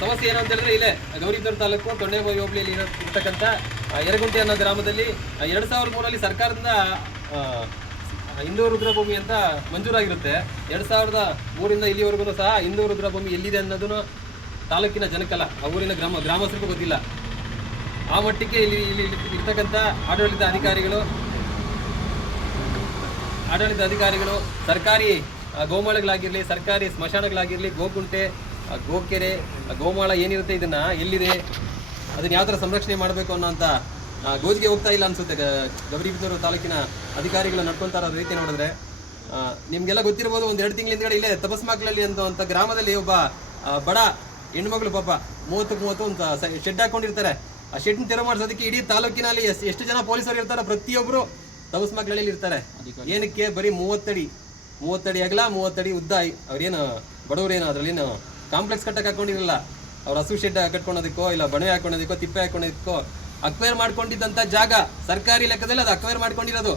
ಸಮಸ್ಯೆ ಏನು ಅಂತ ಹೇಳಿದ್ರೆ ಇಲ್ಲೇ ಗೌರಿಬಿದನೂರು ತಾಲೂಕು ತೊಂಡೆಬಾವಿ ಹೋಬಳಿಯಲ್ಲಿ ಇರತಕ್ಕಂಥ ಯರಗುಂಟೆ ಅನ್ನೋ ಗ್ರಾಮದಲ್ಲಿ 2003 ಸರ್ಕಾರದಿಂದ ಹಿಂದೂ ರುದ್ರಭೂಮಿ ಅಂತ ಮಂಜೂರಾಗಿರುತ್ತೆ. 2003 ಇಲ್ಲಿವರೆಗೂ ಸಹ ಹಿಂದೂ ರುದ್ರಭೂಮಿ ಎಲ್ಲಿದೆ ಅನ್ನೋದನ್ನು ತಾಲೂಕಿನ ಜನಕ್ಕಲ್ಲ, ಆ ಊರಿನ ಗ್ರಾಮಸ್ಥರಿಗೂ ಗೊತ್ತಿಲ್ಲ. ಆ ಮಟ್ಟಿಗೆ ಇಲ್ಲಿ ಇರ್ತಕ್ಕಂಥ ಆಡಳಿತ ಅಧಿಕಾರಿಗಳು ಸರ್ಕಾರಿ ಗೋಮಾಳಗಳಾಗಿರಲಿ, ಸರ್ಕಾರಿ ಸ್ಮಶಾನಗಳಾಗಿರಲಿ, ಗೋಕುಂಟೆ, ಗೋಕೆರೆ, ಗೋಮಾಳ ಏನಿರುತ್ತೆ ಇದನ್ನ ಎಲ್ಲಿದೆ, ಅದನ್ನ ಯಾವ ಥರ ಸಂರಕ್ಷಣೆ ಮಾಡಬೇಕು ಅನ್ನೋಂಥ ಗೋಜಿಗೆ ಹೋಗ್ತಾ ಇಲ್ಲ ಅನ್ಸುತ್ತೆ. ಗೌರಿಬಿದನೂರು ತಾಲೂಕಿನ ಅಧಿಕಾರಿಗಳು ನಡ್ಕೊತಾ ಇರೋ ರೀತಿ ನೋಡಿದ್ರೆ ನಿಮ್ಗೆಲ್ಲ ಗೊತ್ತಿರ್ಬೋದು. 1-2 ತಿಂಗಳ ಹಿಂದ್ಗಡೆ ಇಲ್ಲೇ ತಪಸ್ಮಾಕ್ಲಲ್ಲಿ ಅಂತ ಗ್ರಾಮದಲ್ಲಿ ಒಬ್ಬ ಬಡ ಹೆಣ್ಮಗಳು ಪಾಪ 30 ಒಂದು ಶೆಡ್ ಹಾಕೊಂಡಿರ್ತಾರೆ. ಆ ಶೆಡ್ನ ತೆರವು ಮಾಡಿಸೋದಕ್ಕೆ ಇಡೀ ತಾಲೂಕಿನಲ್ಲಿ ಎಷ್ಟು ಜನ ಪೊಲೀಸರು ಇರ್ತಾರೆ, ಪ್ರತಿಯೊಬ್ಬರು ತಪಸ್ಮಾಕ್ಲಲ್ಲಿ ಇರ್ತಾರೆ. ಏನಕ್ಕೆ? ಬರೀ 30 ಅಡಿ ಅಗಲ, 30 ಅಡಿ ಉದ್ದ. ಅವ್ರೇನು ಬಡವರೇನು ಅದರಲ್ಲೇನು ಕಾಂಪ್ಲೆಕ್ಸ್ ಕಟ್ಟಕ್ಕೆ ಹಾಕೊಂಡಿರಲ್ಲ. ಅವ್ರ ಹಸು ಶೆಡ್ ಕಟ್ಕೊಳೋದಕ್ಕೋ ಇಲ್ಲ ಬಣವೆ ಹಾಕೊಳ್ಳೋದಕ್ಕೋ ತಿಪ್ಪೆ ಹಾಕೊಳ್ಳೋದಕ್ಕೋ ಅಕ್ವೈರ್ ಮಾಡ್ಕೊಂಡಿದ್ದಂಥ ಜಾಗ ಸರ್ಕಾರಿ ಲೆಕ್ಕದಲ್ಲಿ ಅದು ಅಕ್ವೈರ್ ಮಾಡ್ಕೊಂಡಿರೋದು.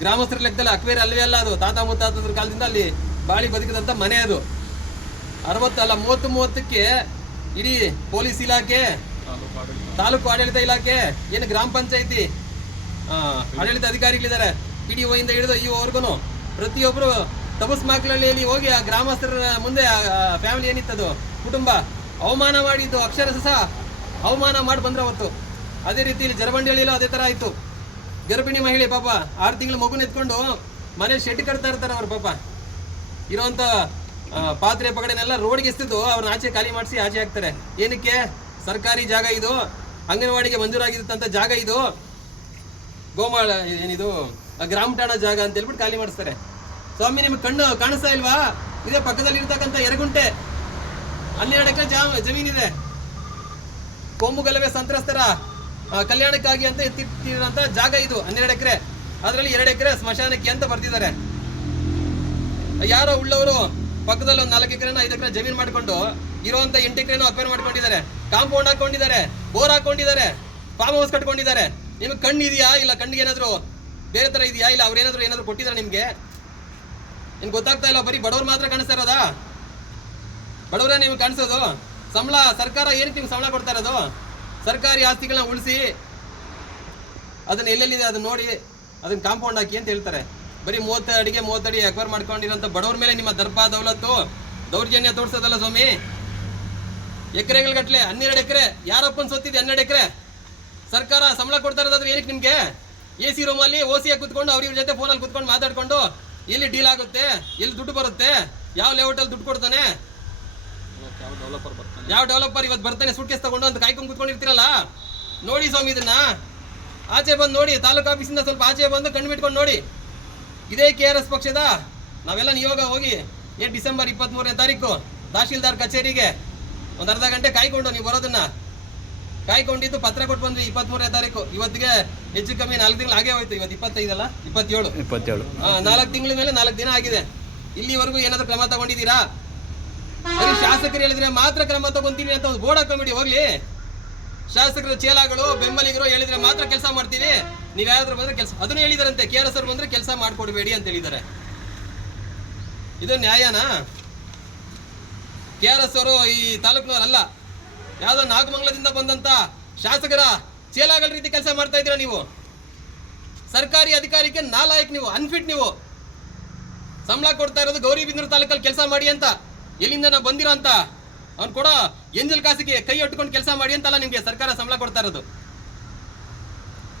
ಗ್ರಾಮಸ್ಥರ ಲೆಕ್ಕದಲ್ಲಿ ಅಕ್ವೈರ್ ಅಲ್ವೇ ಅಲ್ಲ, ಅದು ತಾತ ಮುತ್ತಾತರ ಕಾಲದಿಂದ ಅಲ್ಲಿ ಬಾಳಿ ಬದುಕಿದಂಥ ಮನೆ. ಅದು 60 ಅಲ್ಲ 30ಕ್ಕೆ ಇಡೀ ಪೊಲೀಸ್ ಇಲಾಖೆ, ತಾಲೂಕು ಆಡಳಿತ ಇಲಾಖೆ, ಏನು ಗ್ರಾಮ ಪಂಚಾಯತಿ ಆಡಳಿತ ಅಧಿಕಾರಿಗಳಿದ್ದಾರೆ, PDO ಇಂದ ಹಿಡಿದು ಇವರೆಗೂ ಪ್ರತಿಯೊಬ್ಬರು ತಪಸ್ಮಾಕ್ಲಲ್ಲಿ ಹೋಗಿ ಆ ಗ್ರಾಮಸ್ಥರ ಮುಂದೆ ಫ್ಯಾಮಿಲಿ ಏನಿತ್ತದು ಕುಟುಂಬ ಅವಮಾನ ಮಾಡಿದ್ದು, ಅಕ್ಷರಶಃ ಅವಮಾನ ಮಾಡಿ ಬಂದ್ರೆ ಅವತ್ತು. ಅದೇ ರೀತಿ ಇಲ್ಲಿ ಜರಬಂಡಿಯಲ್ಲಿಲ್ಲ ಅದೇ ಥರ ಆಯಿತು. ಗರ್ಭಿಣಿ ಮಹಿಳೆ ಪಾಪ 6 ತಿಂಗಳ ಮಗುನ ಎತ್ಕೊಂಡು ಮನೆ ಶೆಡ್ ಕಟ್ತಾ ಇರ್ತಾರೆ. ಅವ್ರು ಪಾಪ ಇರೋವಂಥ ಪಾತ್ರೆ ಪಗಡೆನೆಲ್ಲ ರೋಡ್ಗೆ ಎಸ್ತಿದ್ದು ಅವ್ರನ್ನ ಆಚೆ ಖಾಲಿ ಮಾಡಿಸಿ ಆಚೆ ಹಾಕ್ತಾರೆ. ಏನಕ್ಕೆ? ಸರ್ಕಾರಿ ಜಾಗ ಇದು, ಅಂಗನವಾಡಿಗೆ ಮಂಜೂರಾಗಿದ್ದಂಥ ಜಾಗ ಇದು, ಗೋಮಾಳ ಏನಿದು ಗ್ರಾಮ ಠಾಣಾ ಜಾಗ ಅಂತ ಹೇಳ್ಬಿಟ್ಟು ಖಾಲಿ ಮಾಡಿಸ್ತಾರೆ. ಸ್ವಾಮಿ ನಿಮ್ಗೆ ಕಣ್ಣು ಕಾಣಿಸ್ತಾ ಇಲ್ವಾ? ಇದೇ ಪಕ್ಕದಲ್ಲಿ ಇರ್ತಕ್ಕಂಥ ಯರಗುಂಟೆ 12 ಎಕರೆ ಜಮೀನಿದೆ. ಕೋಮು ಗಲಭೆ ಸಂತ್ರಸ್ತರ ಕಲ್ಯಾಣಕ್ಕಾಗಿ ಅಂತ ಎತ್ತಿಟ್ಟಿರೋಂಥ ಜಾಗ ಇದು 12 ಎಕರೆ. ಅದರಲ್ಲಿ 2 ಎಕರೆ ಸ್ಮಶಾನಕ್ಕೆ ಅಂತ ಬರ್ತಿದ್ದಾರೆ. ಯಾರೋ ಉಳ್ಳವರು ಪಕ್ಕದಲ್ಲಿ ಒಂದು 4 ಎಕರೆನ 5 ಎಕರೆ ಜಮೀನು ಮಾಡ್ಕೊಂಡು ಇರುವಂತ 8 ಎಕರೆನೂ ಅಕ್ವೈರ್ ಮಾಡ್ಕೊಂಡಿದ್ದಾರೆ. ಕಾಂಪೌಂಡ್ ಹಾಕೊಂಡಿದ್ದಾರೆ, ಬೋರ್ ಹಾಕೊಂಡಿದ್ದಾರೆ, ಫಾರ್ಮ್ ಹೌಸ್ ಕಟ್ಕೊಂಡಿದ್ದಾರೆ. ನಿಮ್ಗೆ ಕಣ್ಣು ಇದೆಯಾ? ಇಲ್ಲ ಕಣ್ಣಿಗೆ ಏನಾದ್ರು ಬೇರೆ ತರ ಇದೆಯಾ? ಇಲ್ಲ ಏನಾದ್ರು ಕೊಟ್ಟಿದ್ದಾರೆ ನಿಮ್ಗೆ? ನಿಮ್ಗೆ ಗೊತ್ತಾಗ್ತಾ ಇಲ್ಲ. ಬರೀ ಬಡವ್ರು ಮಾತ್ರ ಕಾಣಿಸ್ತಾ ಇರೋದಾ? ಬಡವರೇ ನಿಮ್ಗೆ ಕಾಣಿಸೋದು? ಸಂಬಳ ಸರ್ಕಾರ ಏನಕ್ಕೆ ನಿಮ್ಗೆ ಸಂಬಳ ಕೊಡ್ತಾ ಇರೋದು? ಸರ್ಕಾರಿ ಆಸ್ತಿಗಳನ್ನ ಉಳಿಸಿ ಅದನ್ನ ಎಲ್ಲೆಲ್ಲಿದೆ ಅದನ್ನ ನೋಡಿ ಅದನ್ನ ಕಾಂಪೌಂಡ್ ಹಾಕಿ ಅಂತ ಹೇಳ್ತಾರೆ. ಬರೀ 30 ಅಡಿ ಅಕ್ವೈರ್ ಮಾಡ್ಕೊಂಡಿರೋಂಥ ಬಡವ್ರ ಮೇಲೆ ನಿಮ್ಮ ದರ್ಪ ದೌಲತ್ತು ದೌರ್ಜನ್ಯ ತೋರಿಸೋದಲ್ಲ ಸ್ವಾಮಿ. ಎಕರೆಗಳ ಗಟ್ಟಲೆ 12 ಎಕರೆ ಯಾರಪ್ಪನ ಸೊತ್ತಿದೆ 12 ಎಕರೆ. ಸರ್ಕಾರ ಸಂಬಳ ಕೊಡ್ತಾ ಇರೋದಾದ್ರೆ ಏನಕ್ಕೆ ನಿಮ್ಗೆ? AC ರೂಮಲ್ಲಿ ಓಸಿಯಾಗಿ ಕುತ್ಕೊಂಡು ಅವ್ರ ಜೊತೆ ಫೋನಲ್ಲಿ ಕುತ್ಕೊಂಡು ಮಾತಾಡ್ಕೊಂಡು ಎಲ್ಲಿ ಡೀಲ್ ಆಗುತ್ತೆ, ಎಲ್ಲಿ ದುಡ್ಡು ಬರುತ್ತೆ, ಯಾವ ಲೆವೆಟಲ್ಲಿ ದುಡ್ಡು ಕೊಡ್ತಾನೆ, ಯಾವ ಡೆವಲಪರ್ ಇವತ್ತು ಬರ್ತಾನೆ ಸೂಟ್ಕೇಸ್ ತಗೊಂಡು ಅಂತ ಕಾಯ್ಕೊಂಡು ಕುತ್ಕೊಂಡಿರ್ತೀರಲ್ಲ. ನೋಡಿ ಸ್ವಾಮಿ, ಇದನ್ನ ಆಚೆ ಬಂದು ನೋಡಿ. ತಾಲೂಕು ಆಫೀಸಿಂದ ಸ್ವಲ್ಪ ಆಚೆ ಬಂದು ಕಣ್ಣು ಬಿಟ್ಕೊಂಡು ನೋಡಿ. ಇದೇ KRS ಪಕ್ಷದ ನಾವೆಲ್ಲ ನಿಯೋಗ ಹೋಗಿ ಡಿಸೆಂಬರ್ 23ನೇ ತಾರೀಕು ತಹಶೀಲ್ದಾರ್ ಕಚೇರಿಗೆ ಒಂದು ಅರ್ಧ ಗಂಟೆ ಕಾಯ್ಕೊಂಡು ನೀವು ಬರೋದನ್ನ ಕಾಯ್ಕೊಂಡಿದ್ದು ಪತ್ರ ಕೊಟ್ಟು ಬಂದ್ವಿ 23ನೇ ತಾರೀಕು. ಇವತ್ತಿಗೆ ಹೆಚ್ಚು ಕಮ್ಮಿ 4 ತಿಂಗಳು ಆಗೇ ಹೋಯ್ತು. ಇವತ್ತು 25 ಅಲ್ಲ 27 4 ತಿಂಗಳ ಮೇಲೆ 4 ದಿನ ಆಗಿದೆ. ಇಲ್ಲಿವರೆಗೂ ಏನಾದರೂ ಕ್ರಮ ತಗೊಂಡಿದ್ದೀರಾ? ಬರೀ ಶಾಸಕರು ಹೇಳಿದ್ರೆ ಮಾತ್ರ ಕ್ರಮ ತಗೊಂತೀವಿ ಅಂತ ಒಂದು ಬೋರ್ಡ್ ಹಾಕೊಂಬಿಡಿ ಹೋಗ್ಲಿ. ಶಾಸಕರ ಚೇಲಾಗಳು ಬೆಂಬಲಿಗರು ಹೇಳಿದ್ರೆ ಮಾತ್ರ ಕೆಲಸ ಮಾಡ್ತೀವಿ, ನೀವು ಯಾರಾದ್ರೂ ಬಂದ್ರೆ ಕೆಲಸ ಅದನ್ನು ಹೇಳಿದಾರಂತೆ. KRS ಅವ್ರು ಬಂದ್ರೆ ಕೆಲಸ ಮಾಡ್ಕೊಡ್ಬೇಡಿ ಅಂತ ಹೇಳಿದ್ದಾರೆ. ಇದು ನ್ಯಾಯನಾ? KRS ಅವರು ಈ ತಾಲೂಕಿನವರಲ್ಲ, ಯಾವುದೋ ನಾಗಮಂಗಲದಿಂದ ಬಂದಂತ ಶಾಸಕರ ಚೇಲಾಗಳ ರೀತಿ ಕೆಲಸ ಮಾಡ್ತಾ ಇದ್ದೀರಾ ನೀವು. ಸರ್ಕಾರಿ ಅಧಿಕಾರಿಗೆ ನಾಲಾಯಕ್ ನೀವು, ಅನ್ಫಿಟ್ ನೀವು. ಸಂಬಳ ಕೊಡ್ತಾ ಇರೋದು ಗೌರಿಬಿದನೂರು ತಾಲೂಕಲ್ಲಿ ಕೆಲಸ ಮಾಡಿ ಅಂತ. ಎಲ್ಲಿಂದ ನಾವು ಬಂದಿರೋ ಅಂತ ಅವ್ನು ಕೊಡೋ ಎಂಜಲ್ ಕಾಸಿಗೆ ಕೈ ಒಟ್ಕೊಂಡು ಕೆಲಸ ಮಾಡಿ ಅಂತಲ್ಲ ನಿಮಗೆ ಸರ್ಕಾರ ಸಂಬಳ ಕೊಡ್ತಾ ಇರೋದು.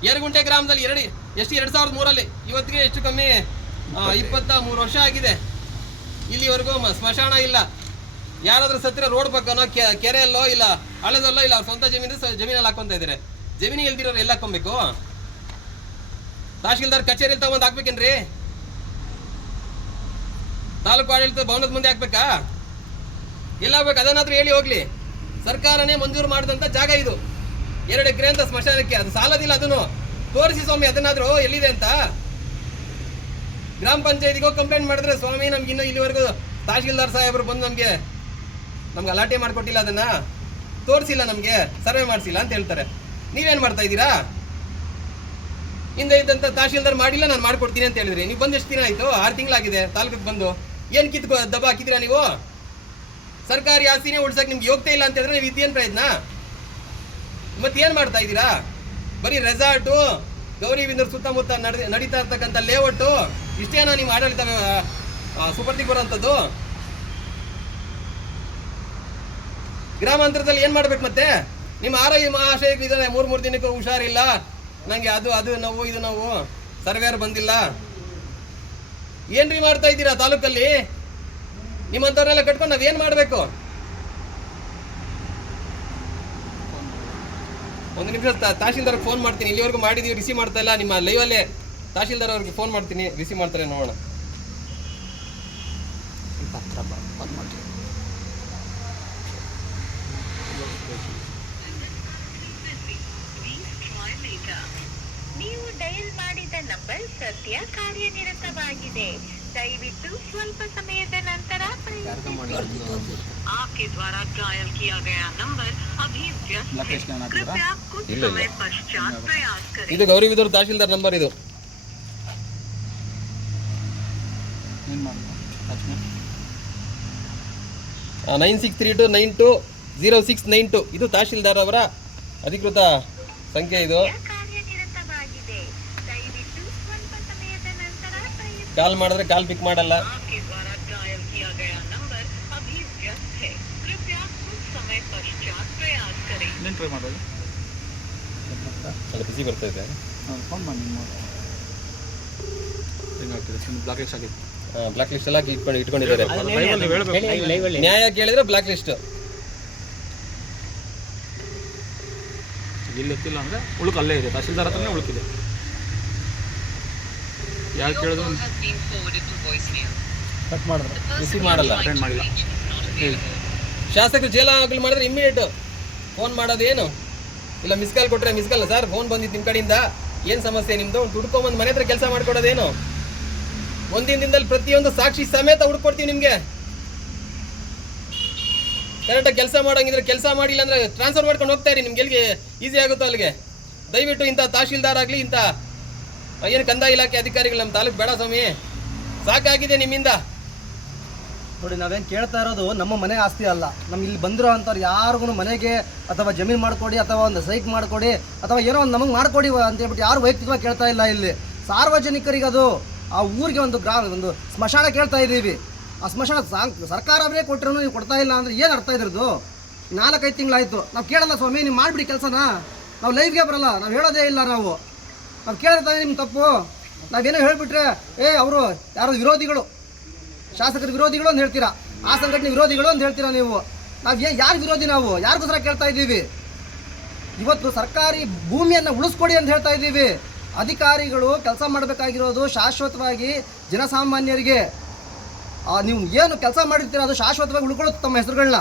ಯರಗುಂಟೆ ಗ್ರಾಮದಲ್ಲಿ 2003 ಇವತ್ತಿಗೆ ಹೆಚ್ಚು ಕಮ್ಮಿ 23 ವರ್ಷ ಆಗಿದೆ. ಇಲ್ಲಿವರೆಗೂ ಸ್ಮಶಾನ ಇಲ್ಲ. ಯಾರಾದ್ರೂ ಸತ್ತಿರ ರೋಡ್ ಪಕ್ಕನೋ ಕೆರೆಯಲ್ಲೋ ಇಲ್ಲ ಹಳ್ಳದಲ್ಲೋ ಇಲ್ಲ ಅವ್ರ ಸ್ವಂತ ಜಮೀನಲ್ಲಿ ಹಾಕೊಂತ ಇದ್ದಾರೆ. ಜಮೀನು ಎಲ್ದಿರೋರು ಎಲ್ಲ ಹಾಕೊಬೇಕು? ತಹಶೀಲ್ದಾರ್ ಕಚೇರಿಯಲ್ಲಿ ತಗೊಂಡು ಹಾಕ್ಬೇಕೇನ್ರಿ? ತಾಲೂಕು ಆಡಳಿತ ಭವನದ ಮುಂದೆ ಹಾಕ್ಬೇಕಾ? ಎಲ್ಲ ಆಗ್ಬೇಕು? ಅದನ್ನಾದ್ರೂ ಹೇಳಿ ಹೋಗ್ಲಿ. ಸರ್ಕಾರನೇ ಮಂಜೂರು ಮಾಡಿದಂಥ ಜಾಗ ಇದು 2 ಎಕರೆ ಅಂತ ಸ್ಮಶಾನಕ್ಕೆ. ಅದು ಸಾಲದಿಲ್ಲ, ಅದನ್ನು ತೋರಿಸಿ ಸ್ವಾಮಿ. ಅದನ್ನಾದ್ರೂ ಎಲ್ಲಿದೆ ಅಂತ ಗ್ರಾಮ ಪಂಚಾಯತಿಗೂ ಕಂಪ್ಲೇಂಟ್ ಮಾಡಿದ್ರೆ ಸ್ವಾಮಿ ನಮ್ಗೆ ಇನ್ನೂ ಇಲ್ಲಿವರೆಗೂ ತಹಶೀಲ್ದಾರ್ ಸಾಹೇಬರು ಬಂದು ನಮ್ಗೆ ಅಲಾಟೆ ಮಾಡಿಕೊಟ್ಟಿಲ್ಲ, ಅದನ್ನ ತೋರಿಸಿಲ್ಲ, ನಮಗೆ ಸರ್ವೆ ಮಾಡಿಸಿಲ್ಲ ಅಂತ ಹೇಳ್ತಾರೆ. ನೀವೇನು ಮಾಡ್ತಾ ಇದ್ದೀರಾ? ಹಿಂದೆ ಇದ್ದಂಥ ತಹಶೀಲ್ದಾರ್ ಮಾಡಿಲ್ಲ, ನಾನು ಮಾಡ್ಕೊಡ್ತೀನಿ ಅಂತ ಹೇಳಿದ್ರಿ. ನೀವು ಬಂದು ಎಷ್ಟು ದಿನ ಆಯಿತು? 6 ತಿಂಗಳಾಗಿದೆ ತಾಲೂಕಿಗೆ ಬಂದು. ಏನು ದಬ್ಬ ಹಾಕಿದ್ದೀರಾ ನೀವು? ಸರ್ಕಾರಿ ಆಸ್ತಿನೇ ಉಳ್ಸಕ್ಕೆ ನಿಮ್ಗೆ ಯೋಗ್ಯತೆ ಇಲ್ಲ ಅಂತಂದ್ರೆ ನೀವು ಇದೇನು ಪ್ರಯತ್ನ? ಮತ್ತೇನು ಮಾಡ್ತಾ ಇದ್ದೀರಾ? ಬರೀ ರೆಸಾರ್ಟು, ಗೌರಿಬಿದನೂರು ಸುತ್ತಮುತ್ತ ನಡೀತಾ ಇರ್ತಕ್ಕಂಥ ಲೇಔಟು, ಇಷ್ಟೇನಾ ನಿಮ್ಮ ಆಡಳಿತ ಸುಪರ್ದಿಗೆ ಬರೋಂಥದ್ದು? ಗ್ರಾಮಾಂತರದಲ್ಲಿ ಏನು ಮಾಡ್ಬೇಕು ಮತ್ತೆ? ನಿಮ್ಮ ಆರೋಗ್ಯ ಮಹಾಶಯಗಳಿದ್ದಾರೆ, ಮೂರು ದಿನಕ್ಕೂ ಹುಷಾರಿಲ್ಲ, ನನಗೆ ಅದು ನೋವು ಇದು ನೋವು, ಸರ್ವೇರ್ ಬಂದಿಲ್ಲ. ಏನ್ರಿ ಮಾಡ್ತಾ ಇದ್ದೀರಾ ತಾಲೂಕಲ್ಲಿ? ನಿಮ್ಮಂಥವ್ರನ್ನೆಲ್ಲ ಕಟ್ಕೊಂಡು ನಾವೇನು ಮಾಡಬೇಕು? ಒಂದು ನಿಮಿಷ ತಹಶೀಲ್ದಾರ್ಗೆ ಫೋನ್ ಮಾಡ್ತೀನಿ. ಇಲ್ಲಿವರೆಗೂ ಮಾಡಿದೀವಿ, ರಿಸೀವ್ ಮಾಡ್ತಾ ಇಲ್ಲ. ನಿಮ್ಮ ಲೈವಲ್ಲೇ ತಹಶೀಲ್ದಾರ್ ಅವ್ರಿಗೆ ಫೋನ್ ಮಾಡ್ತೀನಿ, ರಿಸೀವ್ ಮಾಡ್ತಾರೆ ನೋಡೋಣ. ನೀವು ಡಯಲ್ ಮಾಡಿದ ನಂಬರ್ ಸದ್ಯ ಕಾರ್ಯನಿರತವಾಗಿದೆ. ದಯವಿಟ್ಟು ಸ್ವಲ್ಪ ಸಮಯದ ನಂತರ आपके द्वारा डायल किया गया नंबर अभी व्यस्त है. कृपया कुछ समय पश्चात प्रयास करें. ಇದು ಗೌರಿಬಿದನೂರು ತಹಶೀಲ್ದಾರ್ ನಂಬರ್. ಇದು 9632920692. ಇದು ತಹಶೀಲ್ದಾರ್ ಅವರ ಅಧಿಕೃತ ಸಂಖ್ಯೆ. ಇದು ಕಾಲ್ ಮಾಡಿದ್ರೆ ಕಾಲ್ ಪಿಕ್ ಮಾಡಲ್ಲ. ಬಿಸಿ ಬರ್ತಾ ಇದೆ. ಬ್ಲಾಕ್ ಲಿಸ್ಟ್ ಎಲ್ಲ ಇಟ್ಕೊಂಡಿದ್ದಾರೆ. ನ್ಯಾಯ ಕೇಳಿದ್ರೆ ಬ್ಲಾಕ್ ಲಿಸ್ಟ್. ಇಲ್ಲಿ ಎತ್ತಿಲ್ಲ ಅಂದ್ರೆ ಉಳುಕಲ್ಲೇ ಇದೆ, ತಹಶೀಲ್ದಾರ್ ಹತ್ರನೇ ಉಳುಕಿದೆ. ಯಾರು ಕೇಳಿದ್ರು ಕಟ್ ಮಾಡಿದ್ರೆ ರಿಸೀವ್ ಮಾಡಲ್ಲ, ಅಟೆಂಡ್ ಮಾಡಿಲ್ಲ. ಶಾಸಕರು ಜೇಲಾಗಲು ಮಾಡಿದ್ರೆ ಇಮ್ಮಿಡಿಯೇಟ್ ಫೋನ್ ಮಾಡೋದೇನು? ಇಲ್ಲ ಮಿಸ್ ಕಾಲ್ ಕೊಟ್ಟರೆ ಮಿಸ್ ಕಾಲ್, ಸರ್ ಫೋನ್ ಬಂದಿತ್ತು ನಿಮ್ಮ ಕಡೆಯಿಂದ, ಏನು ಸಮಸ್ಯೆ ನಿಮ್ಮದು? ಹುಡ್ಕೊಂಬಂದು ಮನೆ ಹತ್ರ ಕೆಲಸ ಮಾಡ್ಕೊಡೋದೇನು? ಒಂದಿನ ದಿನದಲ್ಲಿ ಪ್ರತಿಯೊಂದು ಸಾಕ್ಷಿ ಸಮೇತ ಹುಡ್ಕೊಡ್ತೀವಿ ನಿಮಗೆ. ಕರೆಕ್ಟಾಗಿ ಕೆಲಸ ಮಾಡೋಂಗಿದ್ರೆ ಕೆಲಸ ಮಾಡಿಲ್ಲ ಅಂದರೆ ಟ್ರಾನ್ಸ್ಫರ್ ಮಾಡ್ಕೊಂಡು ಹೋಗ್ತಾ ಇರಿ, ನಿಮ್ಗೆ ಎಲ್ಲಿಗೆ ಈಸಿ ಆಗುತ್ತೋ ಅಲ್ಲಿಗೆ. ದಯವಿಟ್ಟು ಇಂಥ ತಹಶೀಲ್ದಾರ್ ಆಗಲಿ, ಇಂಥ ಏನು ಕಂದಾಯ ಇಲಾಖೆ ಅಧಿಕಾರಿಗಳು ನಮ್ಮ ತಾಲೂಕು ಬೇಡ ಸ್ವಾಮಿ, ಸಾಕಾಗಿದೆ ನಿಮ್ಮಿಂದ. ನೋಡಿ, ನಾವೇನು ಕೇಳ್ತಾ ಇರೋದು ನಮ್ಮ ಮನೆ ಆಸ್ತಿ ಅಲ್ಲ. ನಮ್ಮ ಇಲ್ಲಿ ಬಂದಿರೋ ಅಂಥವ್ರು ಯಾರಿಗೂ ಮನೆಗೆ ಅಥವಾ ಜಮೀನು ಮಾಡಿಕೊಡಿ ಅಥವಾ ಒಂದು ಸೈಟ್ ಮಾಡಿಕೊಡಿ ಅಥವಾ ಏನೋ ಒಂದು ನಮಗೆ ಮಾಡಿಕೊಡಿ ಅಂತ ಹೇಳ್ಬಿಟ್ಟು ಯಾರು ವೈಯಕ್ತಿಕವಾಗಿ ಕೇಳ್ತಾ ಇಲ್ಲ. ಇಲ್ಲಿ ಸಾರ್ವಜನಿಕರಿಗೆ ಅದು ಆ ಊರಿಗೆ ಒಂದು ಸ್ಮಶಾನ ಕೇಳ್ತಾ ಇದ್ದೀವಿ. ಆ ಸ್ಮಶಾನ ಸರ್ಕಾರವೇ ಕೊಟ್ಟರು ನೀವು ಕೊಡ್ತಾ ಇಲ್ಲ ಅಂದರೆ ಏನು ಅರ್ಥ ಇದ್ರದ್ದು? 4-5 ತಿಂಗಳಾಯಿತು. ನಾವು ಕೇಳಲ್ಲ ಸ್ವಾಮಿ, ನೀವು ಮಾಡಿಬಿಡಿ ಕೆಲಸನ. ನಾವು ಲೈವ್ಗೆ ಬರಲ್ಲ, ನಾವು ಹೇಳೋದೇ ಇಲ್ಲ. ನಾವು ಕೇಳಿರ್ತಾವೆ ನಿಮ್ಮ ತಪ್ಪು. ನಾವೇನೋ ಹೇಳಿಬಿಟ್ರೆ ಅವರು ಯಾರೋ ವಿರೋಧಿಗಳು, ಶಾಸಕರ ವಿರೋಧಿಗಳು ಅಂತ ಹೇಳ್ತೀರಾ, ಆ ಸಂಘಟನೆ ವಿರೋಧಿಗಳು ಅಂತ ಹೇಳ್ತೀರಾ ನೀವು. ಯಾರು ವಿರೋಧಿ? ನಾವು ಯಾರಿಗೋಸ್ಕರ ಕೇಳ್ತಾ ಇದ್ದೀವಿ? ಇವತ್ತು ಸರ್ಕಾರಿ ಭೂಮಿಯನ್ನು ಉಳಿಸ್ಕೊಡಿ ಅಂತ ಹೇಳ್ತಾ ಇದ್ದೀವಿ. ಅಧಿಕಾರಿಗಳು ಕೆಲಸ ಮಾಡಬೇಕಾಗಿರೋದು ಶಾಶ್ವತವಾಗಿ ಜನಸಾಮಾನ್ಯರಿಗೆ. ನೀವು ಏನು ಕೆಲಸ ಮಾಡಿರ್ತೀರ ಅದು ಶಾಶ್ವತವಾಗಿ ಉಳ್ಕೊಳ್ಳುತ್ತೆ ತಮ್ಮ ಹೆಸರುಗಳನ್ನ.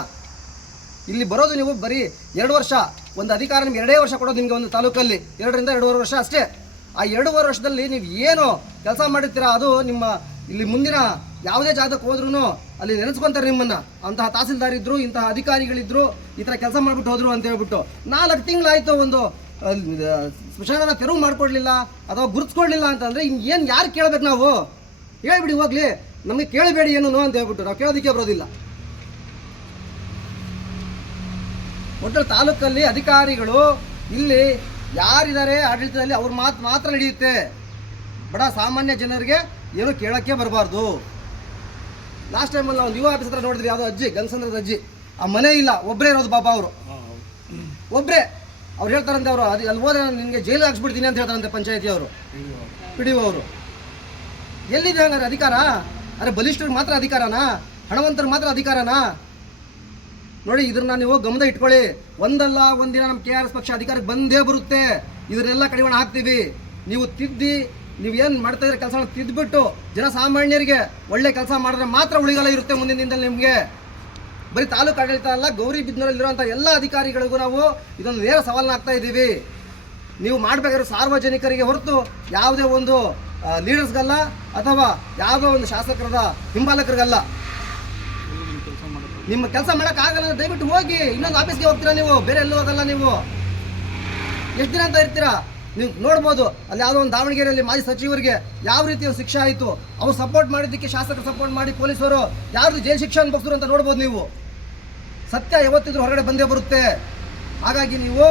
ಇಲ್ಲಿ ಬರೋದು ನೀವು ಬರೀ 2 ವರ್ಷ, ಒಂದು ಅಧಿಕಾರ ನಿಮ್ಗೆ 2 ವರ್ಷ ಕೊಡೋದು ನಿಮಗೆ ಒಂದು ತಾಲೂಕಲ್ಲಿ, 2ರಿಂದ 2.5 ವರ್ಷ ಅಷ್ಟೇ. ಆ 2.5 ವರ್ಷದಲ್ಲಿ ನೀವು ಏನು ಕೆಲಸ ಮಾಡಿರ್ತೀರಾ ಅದು ನಿಮ್ಮ ಇಲ್ಲಿ ಮುಂದಿನ ಯಾವುದೇ ಜಾಗಕ್ಕೆ ಹೋದ್ರೂ ಅಲ್ಲಿ ನೆನೆಸ್ಕೊತಾರೆ ನಿಮ್ಮನ್ನು. ಅಂತಹ ತಹಸೀಲ್ದಾರ್ ಇದ್ದರು, ಇಂತಹ ಅಧಿಕಾರಿಗಳಿದ್ದರು, ಈ ಥರ ಕೆಲಸ ಮಾಡಿಬಿಟ್ಟು ಹೋದರು ಅಂತ ಹೇಳ್ಬಿಟ್ಟು 4 ತಿಂಗಳಾಯಿತು ಒಂದು ಸ್ಮಶಾನನ ತೆರವು ಮಾಡಿಕೊಡ್ಲಿಲ್ಲ ಅಥವಾ ಗುರುತಿಸ್ಕೊಡ್ಲಿಲ್ಲ ಅಂತಂದರೆ ಏನು ಯಾರು ಕೇಳಬೇಕು? ನಾವು ಹೇಳ್ಬಿಡಿ ಹೋಗ್ಲಿ, ನಮಗೆ ಕೇಳಬೇಡಿ ಏನು ಅಂತ ಹೇಳ್ಬಿಟ್ಟು ನಾವು ಕೇಳೋದಕ್ಕೆ ಬರೋದಿಲ್ಲ. ಒಟ್ಟು ತಾಲೂಕಲ್ಲಿ ಅಧಿಕಾರಿಗಳು ಇಲ್ಲಿ ಯಾರಿದ್ದಾರೆ ಆಡಳಿತದಲ್ಲಿ ಅವ್ರ ಮಾತ್ರ ನಡೆಯುತ್ತೆ. ಬಡ ಸಾಮಾನ್ಯ ಜನರಿಗೆ ಏನೂ ಕೇಳೋಕ್ಕೆ ಬರಬಾರ್ದು. ಲಾಸ್ಟ್ ಟೈಮಲ್ಲಿ ನಾವು ಯುವ ಆಫೀಸ್ ಹತ್ರ ನೋಡಿದ್ರಿ, ಯಾವುದೋ ಅಜ್ಜಿ, ಗಂಗಸಂದ್ರದ ಅಜ್ಜಿ, ಆ ಮನೆ ಇಲ್ಲ, ಒಬ್ಬರೇ ಇರೋದು ಪಾಪ. ಅವರು ಒಬ್ಬರೇ. ಅವ್ರು ಹೇಳ್ತಾರಂತೆ, ಅವರು ಅಲ್ಲಿ ಹೋದ್ರೆ ನಿಮಗೆ ಜೈಲಿಗೆ ಹಾಕ್ಸ್ಬಿಡ್ತೀನಿ ಅಂತ ಹೇಳ್ತಾರಂತೆ ಪಂಚಾಯತಿ ಅವರು, PDO ಅವರು. ಎಲ್ಲಿದೆ ಹಂಗಾರೆ ಅಧಿಕಾರ? ಅರೆ ಬಲಿಷ್ಠರಿಗೆ ಮಾತ್ರ ಅಧಿಕಾರನಾ? ಹಣವಂತರಿಗೆ ಮಾತ್ರ ಅಧಿಕಾರನಾ? ನೋಡಿ, ಇದನ್ನ ನೀವು ಗಮನ ಇಟ್ಕೊಳ್ಳಿ. ಒಂದಲ್ಲ ಒಂದಿನ ನಮ್ಮ KRS ಪಕ್ಷ ಅಧಿಕಾರಕ್ಕೆ ಬಂದೇ ಬರುತ್ತೆ. ಇದನ್ನೆಲ್ಲ ಕಡಿವಾಣ ಹಾಕ್ತೀವಿ. ನೀವು ತಿದ್ದಿ, ನೀವೇನು ಮಾಡ್ತಾ ಇದ್ರೆ ಕೆಲಸ ತಿದ್ದುಬಿಟ್ಟು ಜನಸಾಮಾನ್ಯರಿಗೆ ಒಳ್ಳೆ ಕೆಲಸ ಮಾಡಿದ್ರೆ ಮಾತ್ರ ಉಳಿಗಾಲ ಇರುತ್ತೆ ಮುಂದಿನ ದಿನದಲ್ಲಿ ನಿಮಗೆ. ಬರೀ ತಾಲೂಕು ಆಡಳಿತ ಅಲ್ಲ, ಗೌರಿಬಿದನೂರಲ್ಲಿರುವಂಥ ಎಲ್ಲ ಅಧಿಕಾರಿಗಳಿಗೂ ನಾವು ಇದೊಂದು ನೇರ ಸವಾಲನ್ನ ಹಾಕ್ತಾ ಇದ್ದೀವಿ. ನೀವು ಮಾಡಬೇಕಾಗಿರೋ ಸಾರ್ವಜನಿಕರಿಗೆ ಹೊರತು ಯಾವುದೇ ಒಂದು ಲೀಡರ್ಸ್ಗಲ್ಲ ಅಥವಾ ಯಾವುದೋ ಒಂದು ಶಾಸಕರದ ಹಿಂಬಾಲಕರಿಗಲ್ಲ. ನಿಮ್ಮ ಕೆಲಸ ಮಾಡೋಕ್ಕಾಗಲ್ಲ ಅಂದರೆ ದಯವಿಟ್ಟು ಹೋಗಿ ಇನ್ನೊಂದು ಆಫೀಸ್ಗೆ ಹೋಗ್ತೀರಾ ನೀವು, ಬೇರೆ ಎಲ್ಲೂ ಹೋಗಲ್ಲ. ನೀವು ಎಷ್ಟು ದಿನ ಅಂತ ಇರ್ತೀರಾ? ನೀವು ನೋಡ್ಬೋದು, ಅಲ್ಲಿ ಯಾವುದೋ ಒಂದು ದಾವಣಗೆರೆಯಲ್ಲಿ ಮಾಜಿ ಸಚಿವರಿಗೆ ಯಾವ ರೀತಿ ಒಂದು ಶಿಕ್ಷೆ ಆಯಿತು, ಅವ್ರು ಸಪೋರ್ಟ್ ಮಾಡಿದ್ದಕ್ಕೆ ಶಾಸಕರು ಸಪೋರ್ಟ್ ಮಾಡಿ ಪೊಲೀಸರು ಯಾರು ಜೈಲು ಶಿಕ್ಷೆ ಅನುಭವಿಸಿದ್ರು ಅಂತ ನೋಡ್ಬೋದು ನೀವು. ಸತ್ಯ ಯಾವತ್ತಿದ್ರೂ ಹೊರಗಡೆ ಬಂದೇ ಬರುತ್ತೆ. ಹಾಗಾಗಿ ನೀವು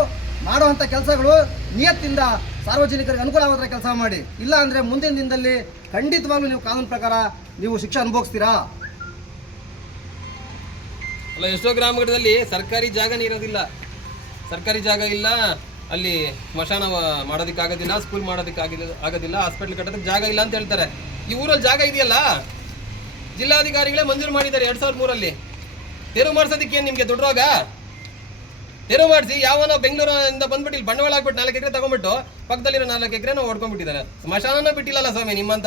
ಮಾಡುವಂಥ ಕೆಲಸಗಳು ನಿಯತ್ತಿಂದ ಸಾರ್ವಜನಿಕರಿಗೆ ಅನುಕೂಲ ಆಗೋ ಕೆಲಸ ಮಾಡಿ. ಇಲ್ಲ ಅಂದರೆ ಮುಂದಿನ ದಿನದಲ್ಲಿ ಖಂಡಿತವಾಗ್ಲೂ ನೀವು ಕಾನೂನು ಪ್ರಕಾರ ನೀವು ಶಿಕ್ಷೆ ಅನುಭವಿಸ್ತೀರಾ. ಅಲ್ಲ, ಎಷ್ಟೋ ಗ್ರಾಮಗಳಲ್ಲಿ ಸರ್ಕಾರಿ ಜಾಗನೇ ಇರೋದಿಲ್ಲ, ಸರ್ಕಾರಿ ಜಾಗ ಇಲ್ಲ, ಅಲ್ಲಿ ಸ್ಮಶಾನ ಮಾಡೋದಕ್ಕಾಗೋದಿಲ್ಲ, ಸ್ಕೂಲ್ ಆಗೋದಿಲ್ಲ, ಹಾಸ್ಪಿಟ್ಲ್ ಕಟ್ಟೋದಕ್ಕೆ ಜಾಗ ಇಲ್ಲ ಅಂತ ಹೇಳ್ತಾರೆ. ಈ ಊರಲ್ಲಿ ಜಾಗ ಇದೆಯಲ್ಲ, ಜಿಲ್ಲಾಧಿಕಾರಿಗಳೇ ಮಂಜೂರು ಮಾಡಿದ್ದಾರೆ 2003 ತೆರವು ಮಾಡಿಸೋದಕ್ಕೆ. ಏನು ನಿಮಗೆ ದೊಡ್ಡ ರೋಗ? ತೆರವು ಮಾಡಿಸಿ ಯಾವನೋ ಬೆಂಗಳೂರಿಂದ ಬಂದ್ಬಿಟ್ಟು ಇಲ್ಲಿ ಬಂಡವಾಳ ಹಾಕ್ಬಿಟ್ಟು 4 ಎಕರೆ ತಗೊಂಡ್ಬಿಟ್ಟು ಪಕ್ಕದಲ್ಲಿರೋ 4 ಎಕರೆನ ಹೊಡ್ಕೊಂಡ್ಬಿಟ್ಟಿದ್ದಾರೆ. ಸ್ಮಶಾನ ಬಿಟ್ಟಿಲ್ಲಲ್ಲ ಸ್ವಾಮಿ ನಿಮ್ಮಂಥ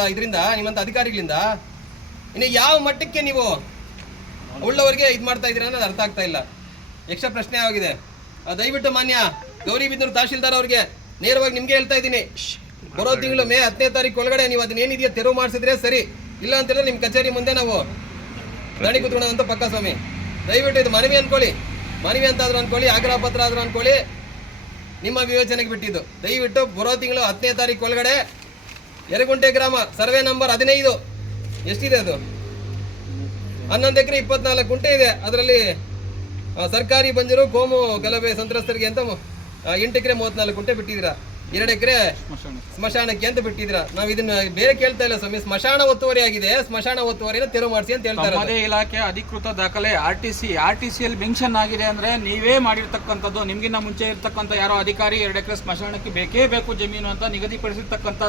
ನಿಮ್ಮಂಥ ಅಧಿಕಾರಿಗಳಿಂದ. ಇನ್ನು ಯಾವ ಮಟ್ಟಕ್ಕೆ ನೀವು ಉಳ್ಳವರಿಗೆ ಇದು ಮಾಡ್ತಾ ಇದ್ದೀರಾ ಅನ್ನೋದು ಅರ್ಥ ಆಗ್ತಾ ಇಲ್ಲ. ಯಕ್ಷ ಪ್ರಶ್ನೆ ಆಗಿದೆ. ದಯವಿಟ್ಟು ಮಾನ್ಯ ಗೌರಿಬಿದನೂರು ತಹಶೀಲ್ದಾರ್ ಅವ್ರಿಗೆ ನೇರವಾಗಿ ನಿಮ್ಗೆ ಹೇಳ್ತಾ ಇದ್ದೀನಿ, ಬರೋ ತಿಂಗಳು ಮೇ 10ನೇ ತಾರೀಕು ಒಳಗಡೆ ನೀವು ಅದನ್ನೇನಿದೆಯಾ ತೆರವು ಮಾಡಿಸಿದ್ರೆ ಸರಿ, ಇಲ್ಲ ಅಂತೇಳಿದ್ರೆ ನಿಮ್ಮ ಕಚೇರಿ ಮುಂದೆ ನಾವು ದಾಳಿ ಕೂತ್ಕೊಳ್ಳೋಣ ಅಂತ ಪಕ್ಕ ಸ್ವಾಮಿ. ದಯವಿಟ್ಟು ಇದು ಮನವಿ ಅಂದ್ಕೊಳ್ಳಿ, ಮನವಿ ಅಂತಾದ್ರೂ ಅಂದ್ಕೊಳ್ಳಿ, ಆಗ್ರಹ ಪತ್ರ ಆದ್ರೂ ಅಂದ್ಕೊಳ್ಳಿ, ನಿಮ್ಮ ವಿವೇಚನೆಗೆ ಬಿಟ್ಟಿದ್ದು. ದಯವಿಟ್ಟು ಬರೋ ತಿಂಗಳು 10ನೇ ತಾರೀಕು ಒಳಗಡೆ ಯರಗುಂಟೆ ಗ್ರಾಮ ಸರ್ವೆ ನಂಬರ್ 15 ಎಷ್ಟಿದೆ ಅದು 11 ಎಕರೆ 24 ಗುಂಟೆ ಇದೆ. ಅದರಲ್ಲಿ ಸರ್ಕಾರಿ ಬಂಜರು ಕೋಮು ಗಲಭೆ ಸಂತ್ರಸ್ತರಿಗೆ ಅಂತ 8 ಎಕರೆ 34 ಗುಂಟೆ ಬಿಟ್ಟಿದ್ದೀರಾ, 2 ಎಕರೆ ಸ್ಮಶಾನಕ್ಕೆ ಅಂತ ಬಿಟ್ಟಿದ್ದೀರಾ. ನಾವು ಇದನ್ನ ಬೇರೆ ಕೇಳ್ತಾ ಇಲ್ಲ ಸ್ವಾಮಿ, ಸ್ಮಶಾನ ಒತ್ತುವರಿ ಆಗಿದೆ, ಸ್ಮಶಾನ ಒತ್ತುವರಿನ ತೆರವು ಮಾಡಿಸಿ ಅಂತ ಹೇಳ್ತಾರೆ. ತಮ್ಮದೇ ಇಲಾಖೆ ಅಧಿಕೃತ ದಾಖಲೆ ಆರ್ಟಿಸಿಯಲ್ಲಿ ಮೆನ್ಷನ್ ಆಗಿದೆ ಅಂದ್ರೆ ನೀವೇ ಮಾಡಿರ್ತಕ್ಕಂಥದ್ದು. ನಿಮ್ಗಿನ್ನ ಮುಂಚೆ ಇರ್ತಕ್ಕಂಥ ಯಾರೋ ಅಧಿಕಾರಿ 2 ಎಕರೆ ಸ್ಮಶಾನಕ್ಕೆ ಬೇಕೇ ಬೇಕು ಜಮೀನು ಅಂತ ನಿಗದಿಪಡಿಸಿರ್ತಕ್ಕಂಥ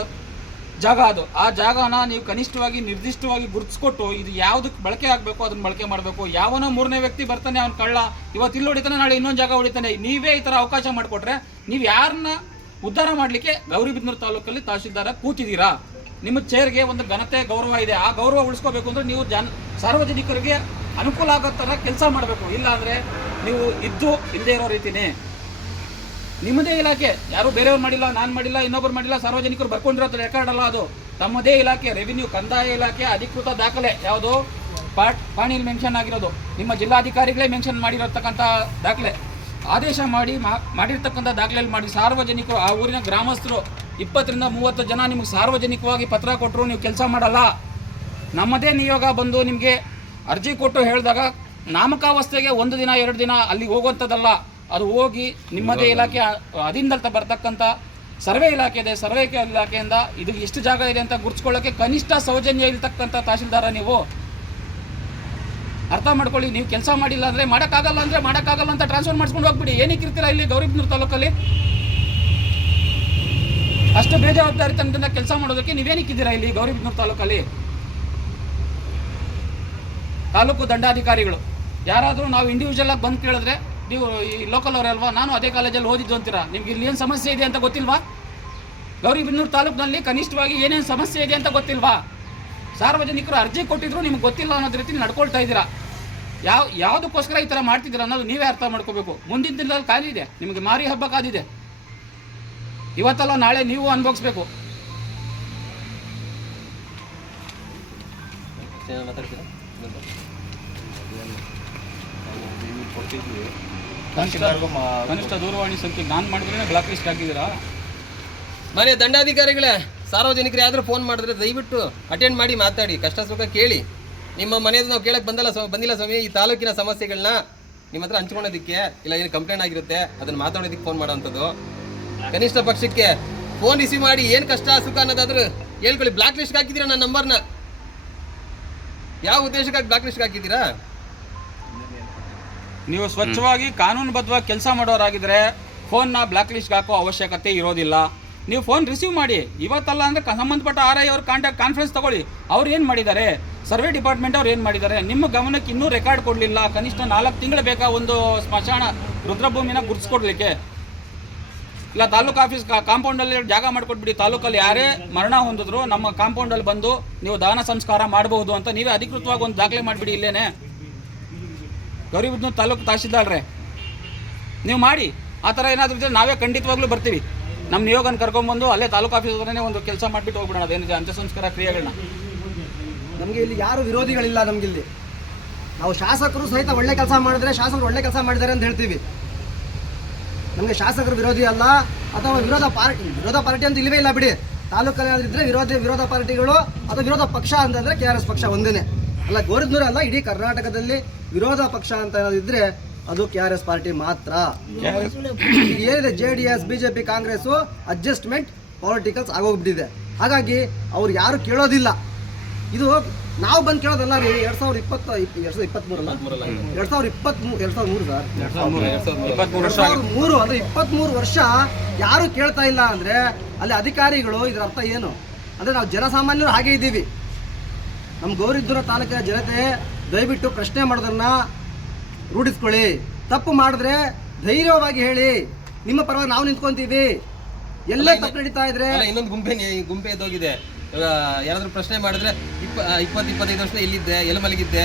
ಜಾಗ ಅದು. ಆ ಜಾಗನ ನೀವು ಕನಿಷ್ಠವಾಗಿ ನಿರ್ದಿಷ್ಟವಾಗಿ ಗುರುತಿಸ್ಕೊಟ್ಟು ಇದು ಯಾವುದಕ್ಕೆ ಬಳಕೆ ಆಗಬೇಕು ಅದನ್ನ ಬಳಕೆ ಮಾಡಬೇಕು. ಯಾವನೋ 3ನೇ ವ್ಯಕ್ತಿ ಬರ್ತಾನೆ, ಅವ್ನು ಕಳ್ಳ, ಇವತ್ತು ಇಲ್ಲಿ ಹೊಡಿತಾನೆ, ನಾಳೆ ಇನ್ನೊಂದು ಜಾಗ ಹೊಡಿತಾನೆ. ನೀವೇ ಈ ಥರ ಅವಕಾಶ ಮಾಡಿಕೊಟ್ರೆ ನೀವು ಯಾರನ್ನ ಉದ್ಧಾರ ಮಾಡಲಿಕ್ಕೆ ಗೌರಿಬಿದನೂರು ತಾಲೂಕಲ್ಲಿ ತಹಶೀಲ್ದಾರ ಕೂತಿದ್ದೀರಾ? ನಿಮ್ಮ ಚೇರ್ಗೆ ಒಂದು ಘನತೆ ಗೌರವ ಇದೆ. ಆ ಗೌರವ ಉಳಿಸ್ಕೋಬೇಕು ಅಂದರೆ ನೀವು ಸಾರ್ವಜನಿಕರಿಗೆ ಅನುಕೂಲ ಆಗೋ ಥರ ಕೆಲಸ ಮಾಡಬೇಕು. ಇಲ್ಲ ಅಂದರೆ ನೀವು ಇಲ್ಲದೇ ಇರೋ ರೀತಿನೇ. ನಿಮ್ಮದೇ ಇಲಾಖೆ, ಯಾರು ಬೇರೆಯವ್ರು ಮಾಡಿಲ್ಲ, ನಾನು ಮಾಡಿಲ್ಲ, ಇನ್ನೊಬ್ಬರು ಮಾಡಿಲ್ಲ, ಸಾರ್ವಜನಿಕರು ಬರ್ಕೊಂಡಿರೋದು ರೆಕಾರ್ಡ್ ಅಲ್ಲ ಅದು. ತಮ್ಮದೇ ಇಲಾಖೆ ರೆವಿನ್ಯೂ ಕಂದಾಯ ಇಲಾಖೆ ಅಧಿಕೃತ ದಾಖಲೆ ಯಾವುದು ಪಾಣಿಯಲ್ಲಿ ಮೆನ್ಷನ್ ಆಗಿರೋದು, ನಿಮ್ಮ ಜಿಲ್ಲಾಧಿಕಾರಿಗಳೇ ಮೆನ್ಷನ್ ಮಾಡಿರತಕ್ಕಂಥ ದಾಖಲೆ, ಆದೇಶ ಮಾಡಿರ್ತಕ್ಕಂಥ ದಾಖಲೆಯಲ್ಲಿ ಮಾಡಿ ಸಾರ್ವಜನಿಕರು, ಆ ಊರಿನ ಗ್ರಾಮಸ್ಥರು 20 ರಿಂದ 30 ಜನ ನಿಮಗೆ ಸಾರ್ವಜನಿಕವಾಗಿ ಪತ್ರ ಕೊಟ್ಟರು, ನೀವು ಕೆಲಸ ಮಾಡಲ್ಲ. ನಮ್ಮದೇ ನಿಯೋಗ ಬಂದು ನಿಮಗೆ ಅರ್ಜಿ ಕೊಟ್ಟು ಹೇಳಿದಾಗ ನಾಮಕಾವಸ್ಥೆಗೆ 1 ದಿನ 2 ದಿನ ಅಲ್ಲಿಗೆ ಹೋಗುವಂಥದ್ದಲ್ಲ. ಅದು ಹೋಗಿ ನಿಮ್ಮದೇ ಇಲಾಖೆ ಅದಿಂದಲ್ತ ಬರ್ತಕ್ಕಂಥ ಸರ್ವೆ ಇಲಾಖೆ ಇದೆ, ಸರ್ವೆ ಇಲಾಖೆಯಿಂದ ಇದು ಎಷ್ಟು ಜಾಗ ಇದೆ ಅಂತ ಗುರುತಿಸ್ಕೊಳ್ಳೋಕ್ಕೆ ಕನಿಷ್ಠ ಸೌಜನ್ಯ ಇರ್ತಕ್ಕಂಥ ತಹಶೀಲ್ದಾರ ನೀವು ಅರ್ಥ ಮಾಡ್ಕೊಳ್ಳಿ. ನೀವು ಕೆಲಸ ಮಾಡಿಲ್ಲ ಅಂದರೆ ಮಾಡೋಕ್ಕಾಗಲ್ಲ ಅಂತ ಟ್ರಾನ್ಸ್ಫರ್ ಮಾಡಿಸ್ಕೊಂಡು ಹೋಗ್ಬಿಡಿ. ಏನಕ್ಕೆ ಇರ್ತೀರಾ ಇಲ್ಲಿ ಗೌರಿಬಿದನೂರು ತಾಲೂಕಲ್ಲಿ? ಅಷ್ಟು ಬೇಜವಾಬ್ದಾರಿತನದಿಂದ ಕೆಲಸ ಮಾಡೋದಕ್ಕೆ ನೀವೇನಕ್ಕಿದ್ದೀರಾ ಇಲ್ಲಿ ಗೌರಿಬಿದನೂರು ತಾಲೂಕಲ್ಲಿ? ತಾಲೂಕು ದಂಡಾಧಿಕಾರಿಗಳು ಯಾರಾದರೂ ನಾವು ಇಂಡಿವಿಜುವಲ್ ಆಗಿ ಬಂದು ಕೇಳಿದ್ರೆ ನೀವು ಈ ಲೋಕಲ್ ಅವರೇ ಅಲ್ವಾ, ನಾನು ಅದೇ ಕಾಲೇಜಲ್ಲಿ ಓದಿದ್ದು ಅಂತೀರಾ. ನಿಮ್ಗೆ ಇಲ್ಲಿ ಏನು ಸಮಸ್ಯೆ ಇದೆ ಅಂತ ಗೊತ್ತಿಲ್ವಾ? ಗೌರಿಬಿದನೂರು ತಾಲೂಕಿನಲ್ಲಿ ಕನಿಷ್ಠವಾಗಿ ಏನೇನು ಸಮಸ್ಯೆ ಇದೆ ಅಂತ ಗೊತ್ತಿಲ್ವಾ? ಸಾರ್ವಜನಿಕರು ಅರ್ಜಿ ಕೊಟ್ಟಿದ್ರು ನಿಮ್ಗೆ ಗೊತ್ತಿಲ್ಲ ಅನ್ನೋದು ರೀತಿ ನಡ್ಕೊಳ್ತಾ ಇದ್ದೀರಾ. ಯಾವುದಕ್ಕೋಸ್ಕರ ಈ ಥರ ಮಾಡ್ತಿದ್ದೀರಾ ಅನ್ನೋದು ನೀವೇ ಅರ್ಥ ಮಾಡ್ಕೋಬೇಕು. ಮುಂದಿನ ದಿನದಲ್ಲಿ ಕಾದಿದೆ, ನಿಮಗೆ ಮಾರಿ ಹಬ್ಬ ಕಾದಿದೆ. ಇವತ್ತಲ್ಲ ನಾಳೆ ನೀವು ಅನುಭವಿಸ್ಬೇಕು. ಕನಿಷ್ಠ ದೂರವಾಣಿ ಸಂಖ್ಯೆ ನಾನು ಮಾಡಿದ್ರೆ ಬ್ಲಾಕ್ ಲಿಸ್ಟ್ ಹಾಕಿದ್ದೀರಾ? ಮನೆ ದಂಡಾಧಿಕಾರಿಗಳೇ, ಸಾರ್ವಜನಿಕರು ಯಾವ್ದಾದ್ರು ಫೋನ್ ಮಾಡಿದ್ರೆ ದಯವಿಟ್ಟು ಅಟೆಂಡ್ ಮಾಡಿ ಮಾತಾಡಿ, ಕಷ್ಟ ಸುಖ ಕೇಳಿ. ನಿಮ್ಮ ಮನೆಯದು ನಾವು ಕೇಳಕ್ಕೆ ಬಂದಿಲ್ಲ ಸ್ವಾಮಿ. ಈ ತಾಲೂಕಿನ ಸಮಸ್ಯೆಗಳನ್ನ ನಿಮ್ಮ ಹತ್ರ ಹಂಚ್ಕೊಳೋದಕ್ಕೆ, ಇಲ್ಲ ಏನು ಕಂಪ್ಲೇಂಟ್ ಆಗಿರುತ್ತೆ ಅದನ್ನು ಮಾತಾಡೋದಕ್ಕೆ ಫೋನ್ ಮಾಡೋವಂಥದ್ದು. ಕನಿಷ್ಠ ಪಕ್ಷಕ್ಕೆ ಫೋನ್ ರಿಸೀವ್ ಮಾಡಿ ಏನು ಕಷ್ಟ ಸುಖ ಅನ್ನೋದಾದ್ರೂ ಹೇಳ್ಕೊಳ್ಳಿ. ಬ್ಲಾಕ್ ಲಿಸ್ಟ್ಗೆ ಹಾಕಿದ್ದೀರಾ ನನ್ನ ನಂಬರ್ನ? ಯಾವ ಉದ್ದೇಶಕ್ಕಾಗಿ ಬ್ಲಾಕ್ ಲಿಸ್ಟ್ಗೆ ಹಾಕಿದ್ದೀರಾ? ನೀವು ಸ್ವಚ್ಛವಾಗಿ ಕಾನೂನುಬದ್ಧವಾಗಿ ಕೆಲಸ ಮಾಡೋರಾಗಿದ್ರೆ ಫೋನ್ನ ಬ್ಲಾಕ್ ಲಿಸ್ಟ್ಗೆ ಹಾಕೋ ಅವಶ್ಯಕತೆ ಇರೋದಿಲ್ಲ. ನೀವು ಫೋನ್ ರಿಸೀವ್ ಮಾಡಿ. ಇವತ್ತಲ್ಲ ಅಂದರೆ ಸಂಬಂಧಪಟ್ಟ RI ಅವ್ರ ಕಾನ್ಫರೆನ್ಸ್ ತಗೊಳ್ಳಿ. ಅವ್ರು ಏನು ಮಾಡಿದ್ದಾರೆ, ಸರ್ವೆ ಡಿಪಾರ್ಟ್ಮೆಂಟ್ ಅವ್ರು ಏನು ಮಾಡಿದ್ದಾರೆ, ನಿಮ್ಮ ಗಮನಕ್ಕೆ ಇನ್ನೂ ರೆಕಾರ್ಡ್ ಕೊಡಲಿಲ್ಲ. ಕನಿಷ್ಠ 4 ತಿಂಗಳು ಬೇಕಾ ಒಂದು ಸ್ಮಶಾನ ರುದ್ರಭೂಮಿನ ಗುರುತಿಸ್ಕೊಡ್ಲಿಕ್ಕೆ? ಇಲ್ಲ ತಾಲೂಕು ಆಫೀಸ್ ಕಾಂಪೌಂಡಲ್ಲಿ ಜಾಗ ಮಾಡಿಕೊಟ್ಬಿಡಿ. ತಾಲೂಕಲ್ಲಿ ಯಾರೇ ಮರಣ ಹೊಂದಿದ್ರು ನಮ್ಮ ಕಾಂಪೌಂಡಲ್ಲಿ ಬಂದು ನೀವು ದಹನ ಸಂಸ್ಕಾರ ಮಾಡಬಹುದು ಅಂತ ನೀವೇ ಅಧಿಕೃತವಾಗಿ ಒಂದು ದಾಖಲೆ ಮಾಡಿಬಿಡಿ. ಇಲ್ಲೇನೆ ಗೌರಿಬಿದನೂರು ತಾಲೂಕು ತಹಶೀಲ್ದಾರ್ರೆ ನೀವು ಮಾಡಿ. ಆ ಥರ ಏನಾದರೂ ಇದ್ದರೆ ನಾವೇ ಖಂಡಿತವಾಗ್ಲೂ ಬರ್ತೀವಿ. ನಮ್ಮ ನಿಯೋಗನ ಕರ್ಕೊಂಡ್ಬಂದು ಅಲ್ಲೇ ತಾಲೂಕು ಆಫೀಸ್ ಹತ್ರನೇ ಒಂದು ಕೆಲಸ ಮಾಡಿಬಿಟ್ಟು ಹೋಗ್ಬಿಡೋಣ. ಅದೇನಿದೆ ಅಂತ್ಯ ಸಂಸ್ಕಾರ ಕ್ರಿಯೆಗಳನ್ನ. ನಮಗೆ ಇಲ್ಲಿ ಯಾರು ವಿರೋಧಿಗಳಿಲ್ಲ. ನಮಗಿಲ್ಲಿ ನಾವು ಶಾಸಕರು ಸಹಿತ ಒಳ್ಳೆ ಕೆಲಸ ಮಾಡಿದ್ರೆ ಶಾಸಕರು ಒಳ್ಳೆ ಕೆಲಸ ಮಾಡಿದ್ದಾರೆ ಅಂತ ಹೇಳ್ತೀವಿ. ನಮಗೆ ಶಾಸಕರು ವಿರೋಧಿ ಅಲ್ಲ, ಅಥವಾ ವಿರೋಧ ಪಾರ್ಟಿ ಅಂತ ಇಲ್ಲವೇ ಇಲ್ಲ ಬಿಡಿ. ತಾಲೂಕಲ್ಲಿ ಏನಾದ್ರು ಇದ್ದರೆ ವಿರೋಧ ಪಾರ್ಟಿಗಳು ಅಥವಾ ವಿರೋಧ ಪಕ್ಷ ಅಂತಂದರೆ KRS ಪಕ್ಷ ಒಂದೇ ಅಲ್ಲ, ಗೌರಿಬಿದನೂರು ಅಲ್ಲ, ಇಡೀ ಕರ್ನಾಟಕದಲ್ಲಿ ವಿರೋಧ ಪಕ್ಷ ಅಂತ ಏನಾದ್ರು ಇದ್ದರೆ ಅದು KRS ಪಾರ್ಟಿ ಮಾತ್ರ. ಈಗ ಏನಿದೆ JDS BJP ಕಾಂಗ್ರೆಸ್ ಅಡ್ಜಸ್ಟ್ಮೆಂಟ್ ಪಾಲಿಟಿಕಲ್ಸ್ ಆಗೋಗ್ಬಿಟ್ಟಿದೆ. ಹಾಗಾಗಿ ಅವ್ರು ಯಾರು ಕೇಳೋದಿಲ್ಲ. ಇದು ನಾವು ಬಂದು ಕೇಳೋದಲ್ಲ ರೀ. 2023 ಅಂದ್ರೆ 23 ವರ್ಷ ಯಾರು ಕೇಳ್ತಾ ಇಲ್ಲ ಅಂದ್ರೆ ಅಲ್ಲಿ ಅಧಿಕಾರಿಗಳು, ಇದರ ಅರ್ಥ ಏನು ಅಂದ್ರೆ ನಾವು ಜನಸಾಮಾನ್ಯರು ಹಾಗೆ ಇದ್ದೀವಿ. ನಮ್ಮ ಗೌರಿಬಿದನೂರು ತಾಲೂಕಿನ ಜನತೆ ದಯವಿಟ್ಟು ಪ್ರಶ್ನೆ ಮಾಡೋದನ್ನ ರೂಢಿಸ್ಕೊಳ್ಳಿ. ತಪ್ಪು ಮಾಡಿದ್ರೆ ಧೈರ್ಯವಾಗಿ ಹೇಳಿ, ನಿಮ್ಮ ಪರವಾಗಿ ನಾವು ನಿಂತ್ಕೊಂತೀವಿ. ಎಲ್ಲೇ ತಪ್ಪು ನಡೀತಾ ಇದ್ರೆ ಇನ್ನೊಂದು ಗುಂಪೆ ಎದ್ದೋಗಿದೆ. ಯಾರಾದ್ರೂ ಪ್ರಶ್ನೆ ಮಾಡಿದ್ರೆ 20-25 ವರ್ಷ ಎಲ್ಲಿದ್ದೆ, ಎಲ್ಲಿ ಮಲಗಿದ್ದೆ,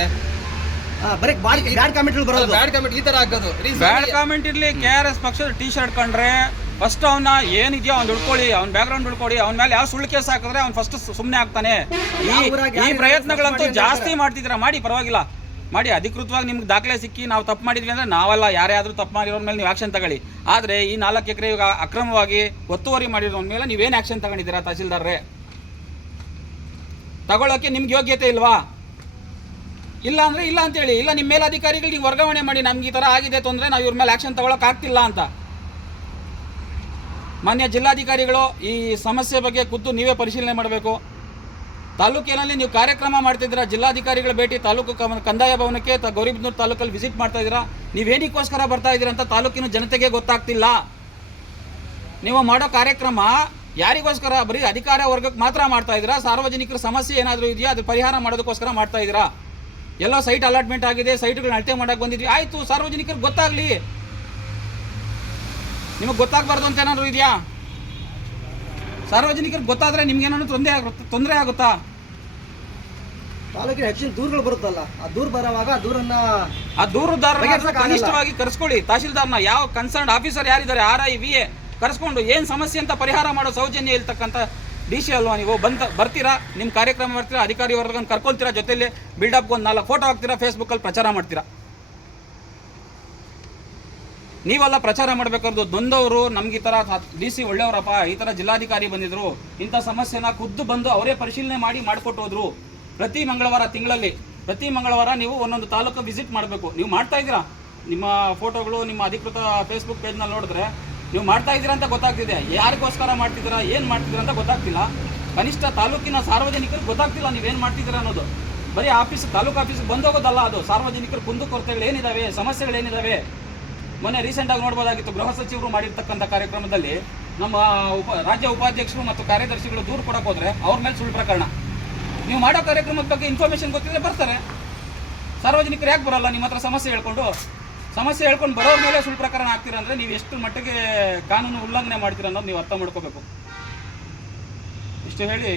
ಬರೀ ಬ್ಯಾಡ್ ಕಾಮೆಂಟ್ಗಳು ಬರೋದು, ಬ್ಯಾಡ್ ಕಾಮೆಂಟ್ ಈ ತರ ಆಗೋದು. ಬ್ಯಾಡ್ ಕಾಮೆಂಟ್ ಇರ್ಲಿ. KRS ಪಕ್ಷದ ಟಿ ಶರ್ಟ್ ಕಂಡ್ರೆ ಫಸ್ಟ್ ಅವನ್ನ ಏನಿದೆಯೋ ಅವ್ನು ಹುಡ್ಕೊಳ್ಳಿ, ಅವ್ನ ಬ್ಯಾಕ್ಗ್ರೌಂಡ್ ಹುಡ್ಕೊಳ್ಳಿ. ಅವ್ನ ಮೇಲೆ ಯಾವ ಸುಳ್ಳು ಕೇಸ್ ಹಾಕಿದ್ರೆ ಅವ್ನು ಫಸ್ಟ್ ಸುಮ್ಮನೆ ಆಗ್ತಾನೆ. ಈ ಪ್ರಯತ್ನಗಳಂತೂ ಜಾಸ್ತಿ ಮಾಡ್ತಿದ್ದೀರಾ, ಮಾಡಿ, ಪರವಾಗಿಲ್ಲ ಮಾಡಿ. ಅಧಿಕೃತವಾಗಿ ನಿಮ್ಗೆ ದಾಖಲೆ ಸಿಕ್ಕಿ ನಾವು ತಪ್ಪು ಮಾಡಿದ್ವಿ ಅಂದ್ರೆ ನಾವೆಲ್ಲ ಯಾರೇ ಆದ್ರೂ ತಪ್ಪು ಮಾಡಿರೋರ ಮೇಲೆ ನೀವು ಆಕ್ಷನ್ ತಗೊಳ್ಳಿ. ಆದರೆ ಈ 4 ಎಕರೆ ಈಗ ಅಕ್ರಮವಾಗಿ ಒತ್ತುವರಿ ಮಾಡಿರೋರ ಮೇಲೆ ನೀವೇನು ಆಕ್ಷನ್ ತಗೊಂಡಿದ್ದೀರಾ ತಹಸೀಲ್ದಾರ್ರೆ? ತಗೊಳ್ಳೋಕ್ಕೆ ನಿಮ್ಗೆ ಯೋಗ್ಯತೆ ಇಲ್ವಾ? ಇಲ್ಲ ಅಂದರೆ ಇಲ್ಲ ಅಂತೇಳಿ. ಇಲ್ಲ, ನಿಮ್ಮ ಮೇಲಧಿಕಾರಿಗಳು ನೀವು ವರ್ಗಾವಣೆ ಮಾಡಿ, ನಮ್ಗೆ ಈ ಥರ ಆಗಿದೆ ತೊಂದರೆ, ನಾವು ಇವ್ರ ಮೇಲೆ ಆಕ್ಷನ್ ತಗೊಳಕ್ಕೆ ಆಗ್ತಿಲ್ಲ ಅಂತ. ಮಾನ್ಯ ಜಿಲ್ಲಾಧಿಕಾರಿಗಳು ಈ ಸಮಸ್ಯೆ ಬಗ್ಗೆ ಖುದ್ದು ನೀವೇ ಪರಿಶೀಲನೆ ಮಾಡಬೇಕು. ತಾಲೂಕಿನಲ್ಲಿ ನೀವು ಕಾರ್ಯಕ್ರಮ ಮಾಡ್ತಿದ್ದೀರಾ, ಜಿಲ್ಲಾಧಿಕಾರಿಗಳ ಭೇಟಿ ತಾಲೂಕು ಕಂದಾಯ ಭವನಕ್ಕೆ ಗೌರಿಬಿದನೂರು ತಾಲೂಕಲ್ಲಿ ವಿಸಿಟ್ ಮಾಡ್ತಾ ಇದ್ದೀರಾ. ನೀವೇನಕ್ಕೋಸ್ಕರ ಬರ್ತಾ ಇದ್ದೀರಾ ಅಂತ ತಾಲೂಕಿನ ಜನತೆಗೆ ಗೊತ್ತಾಗ್ತಿಲ್ಲ. ನೀವು ಮಾಡೋ ಕಾರ್ಯಕ್ರಮ ಯಾರಿಗೋಸ್ಕರ? ಬರೀ ಅಧಿಕಾರ ವರ್ಗಕ್ಕೆ ಮಾತ್ರ ಮಾಡ್ತಾ ಇದ್ದೀರಾ? ಸಾರ್ವಜನಿಕರ ಸಮಸ್ಯೆ ಏನಾದರೂ ಇದೆಯಾ, ಅದು ಪರಿಹಾರ ಮಾಡೋದಕ್ಕೋಸ್ಕರ ಮಾಡ್ತಾ ಇದ್ದೀರಾ? ಎಲ್ಲೋ ಸೈಟ್ ಅಲಾಟ್ಮೆಂಟ್ ಆಗಿದೆ, ಸೈಟ್ಗಳನ್ನ ಅಳತೆ ಮಾಡಕ್ಕೆ ಬಂದಿದ್ವಿ, ಆಯಿತು, ಸಾರ್ವಜನಿಕರಿಗೆ ಗೊತ್ತಾಗಲಿ. ನಿಮಗೆ ಗೊತ್ತಾಗಬಾರ್ದು ಅಂತ ಏನಾದರೂ ಇದೆಯಾ? ಸಾರ್ವಜನಿಕರಿಗೆ ಗೊತ್ತಾದರೆ ನಿಮ್ಗೇನಾದ್ರು ತೊಂದರೆ ಆಗುತ್ತಾ? ತಾಲೂಕಿನ ಹೆಚ್ಚಿನ ದೂರುಗಳು ಬರುತ್ತಲ್ಲ, ಆ ದೂರು ಬರೋವಾಗ ಆ ದೂರುದಾರರನ್ನ ಕನಿಷ್ಠವಾಗಿ ಕರೆಸ್ಕೊಳ್ಳಿ. ತಹಶೀಲ್ದಾರ್ನ, ಯಾವ ಕನ್ಸರ್ನ್ ಆಫೀಸರ್ ಯಾರಿದ್ದಾರೆ, RI VA ಕರೆಸ್ಕೊಂಡು ಏನು ಸಮಸ್ಯೆ ಅಂತ ಪರಿಹಾರ ಮಾಡೋ ಸೌಜನ್ಯ ಇರ್ತಕ್ಕಂಥ DC ಅಲ್ವಾ ನೀವು? ಬರ್ತೀರಾ, ನಿಮ್ಮ ಕಾರ್ಯಕ್ರಮ ಬರ್ತೀರಾ, ಅಧಿಕಾರಿ ವರ್ಗನ ಕರ್ಕೊಳ್ತೀರಾ, ಜೊತೆಲಿ ಬಿಲ್ಡಪ್ಗೆ ಒಂದು 4 ಫೋಟೋ ಹಾಕ್ತೀರಾ, ಫೇಸ್ಬುಕ್ಕಲ್ಲಿ ಪ್ರಚಾರ ಮಾಡ್ತೀರಾ. ನೀವೆಲ್ಲ ಪ್ರಚಾರ ಮಾಡಬೇಕಾದ್ರು ನೊಂದವರು ನಮ್ಗೆ ಈ ಥರ DC ಒಳ್ಳೆಯವರಪ್ಪ, ಈ ಥರ ಜಿಲ್ಲಾಧಿಕಾರಿ ಬಂದಿದ್ರು, ಇಂಥ ಸಮಸ್ಯೆನ ಖುದ್ದು ಬಂದು ಅವರೇ ಪರಿಶೀಲನೆ ಮಾಡಿ ಮಾಡಿಕೊಟ್ಟು ಹೋದ್ರು. ಪ್ರತಿ ಮಂಗಳವಾರ, ತಿಂಗಳಲ್ಲಿ ಪ್ರತಿ ಮಂಗಳವಾರ ನೀವು ಒಂದೊಂದು ತಾಲೂಕು ವಿಸಿಟ್ ಮಾಡಬೇಕು. ನೀವು ಮಾಡ್ತಾ ಇದ್ದೀರಾ, ನಿಮ್ಮ ಫೋಟೋಗಳು ನಿಮ್ಮ ಅಧಿಕೃತ ಫೇಸ್ಬುಕ್ ಪೇಜ್ನಲ್ಲಿ ನೋಡಿದ್ರೆ ನೀವು ಮಾಡ್ತಾ ಇದ್ದೀರಾ ಅಂತ ಗೊತ್ತಾಗ್ತಿದೆ. ಯಾರಿಗೋಸ್ಕರ ಮಾಡ್ತಿದ್ದೀರಾ, ಏನು ಮಾಡ್ತಿದ್ದೀರಾ ಅಂತ ಗೊತ್ತಾಗ್ತಿಲ್ಲ. ಕನಿಷ್ಠ ತಾಲೂಕಿನ ಸಾರ್ವಜನಿಕರಿಗೆ ಗೊತ್ತಾಗ್ತಿಲ್ಲ ನೀವೇನು ಮಾಡ್ತಿದ್ದೀರಾ ಅನ್ನೋದು. ಬರೀ ತಾಲೂಕು ಆಫೀಸ್ಗೆ ಬಂದೋಗೋದಲ್ಲ, ಅದು ಸಾರ್ವಜನಿಕರ ಕುಂದುಕೊರತೆಗಳು ಏನಿದ್ದಾವೆ, ಸಮಸ್ಯೆಗಳೇನಿದ್ದಾವೆ. ಮೊನ್ನೆ ರೀಸೆಂಟಾಗಿ ನೋಡ್ಬೋದಾಗಿತ್ತು, ಗೃಹ ಸಚಿವರು ಮಾಡಿರ್ತಕ್ಕಂಥ ಕಾರ್ಯಕ್ರಮದಲ್ಲಿ ನಮ್ಮ ರಾಜ್ಯ ಉಪಾಧ್ಯಕ್ಷರು ಮತ್ತು ಕಾರ್ಯದರ್ಶಿಗಳು ದೂರು ಕೊಡಕ್ಕೆ ಹೋದರೆ ಅವ್ರ ಮೇಲೆ ಸುಳ್ಳು ಪ್ರಕರಣ. ನೀವು ಮಾಡೋ ಕಾರ್ಯಕ್ರಮದ ಬಗ್ಗೆ ಇನ್ಫಾರ್ಮೇಷನ್ ಗೊತ್ತಿದ್ರೆ ಬರ್ತಾರೆ. ಸಾರ್ವಜನಿಕರು ಯಾಕೆ ಬರೋಲ್ಲ ನಿಮ್ಮ ಹತ್ರ ಸಮಸ್ಯೆ ಹೇಳ್ಕೊಂಡು ಬರೋರ ಮೇಲೆ ಸುಳ್ಳು ಪ್ರಕರಣ ಆಗ್ತೀರಾ ಅಂದರೆ ನೀವು ಎಷ್ಟು ಮಟ್ಟಿಗೆ ಕಾನೂನು ಉಲ್ಲಂಘನೆ ಮಾಡ್ತೀರಾ ಅನ್ನೋದು ನೀವು ಅರ್ಥ ಮಾಡ್ಕೋಬೇಕು. ಇಷ್ಟು ಹೇಳಿ